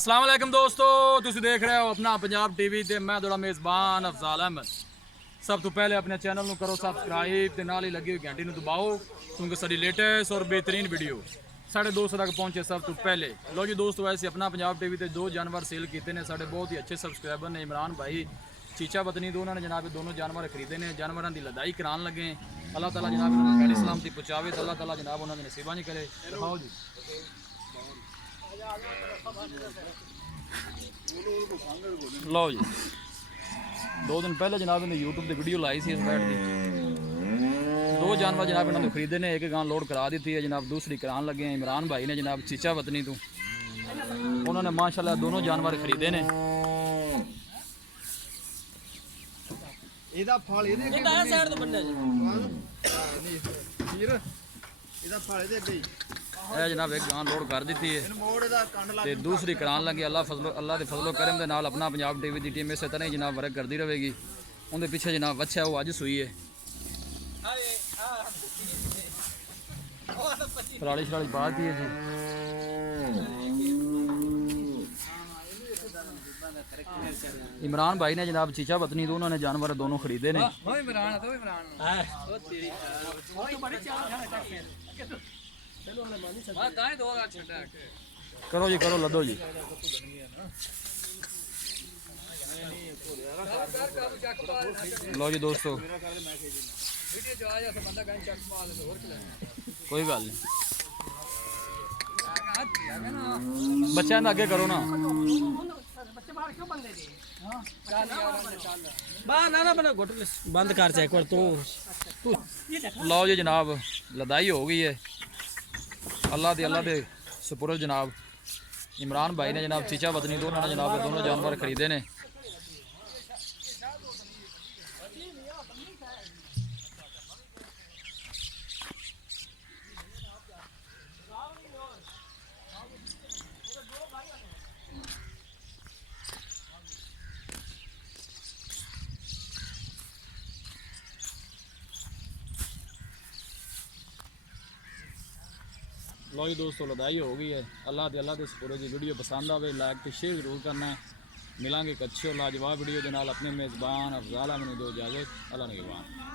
अस्सलाम वालेकुम दोस्तों, तुसीं देख रहे हो अपना पंजाब टीवी ते मैं थोड़ा मेज़बान अफजाल अहमद। सब तो पहले अपने चैनल को करो सबसक्राइब ते नाल ही लगी हुई घंटी दबाओ क्योंकि सारी लेटेस्ट और बेहतरीन वीडियो साढ़े दोस्तों तक पहुँचे सब तो पहले। लो जी दोस्तों, वैसे अपना पंजाब टीवी ते दो जानवर सेल किए हैं साढ़े बहुत ही अच्छे सबसक्राइबर ने। इमरान भाई चीचा पत्नी तो उन्होंने जनाब दोनों जानवर खरीदे ने, जानवरों की लदाई करान लगे। अल्लाह ताला जनाब उन्होंने खैर सलामती पहुँचावे तो अल्लाह ताला जनाब उन्होंने नसीबा नहीं करे। दिखाओ जी लो जी, 2 दिन पहले जनाब इन्हें यूट्यूब पर वीडियो लाई सी इस बैट की। 2 जानवर जनाब इन्होंने खरीदे ने, एक गां लोड करा दी है जनाब, दूसरी करान लगे हैं। इमरान भाई ने जनाब चीचा वतनी तो उन्होंने माशाल्लाह दोनों जानवर खरीदे ने। जनाब एक गां लोड कर दी है ते दूसरी करान लगे। अल्लाह के फजलो करम दे नाल अपना पंजाब टीवी की टीम इस तरह ही जनाब वर्क करती रहेगी। उनके पीछे जनाब बच्चा है वो अज सूई है। पराली शराली पा दी है जी। इमरान भाई ने जनाब चीचा पत्नी तो उन्होंने जानवर दोनों खरीदे ने। करो जी करो, लदो जी। लो जी दोस्तों, कोई गल नहीं, बच्चा अगे करो ना। बंद कर एक बार तू। लो जी जनाब, लदाई हो गई है। अल्लाह दे सुपुर जनाब। इमरान भाई ने जनाब चीचा वतनी तो उन्होंने जनाब दोनों जानवर खरीदे ने। लो जी दोस्तों, लदाई हो गई है। अल्लाह के सुपुर जी। वीडियो पसंद आवे लाइक तो शेयर जरूर करना है। मिलांगे एक अच्छी और लाजवाब वीडियो के नाल। अपने मेज़बान अफजाल अहमद दो इजाज़त। अल्लाह निगहबान।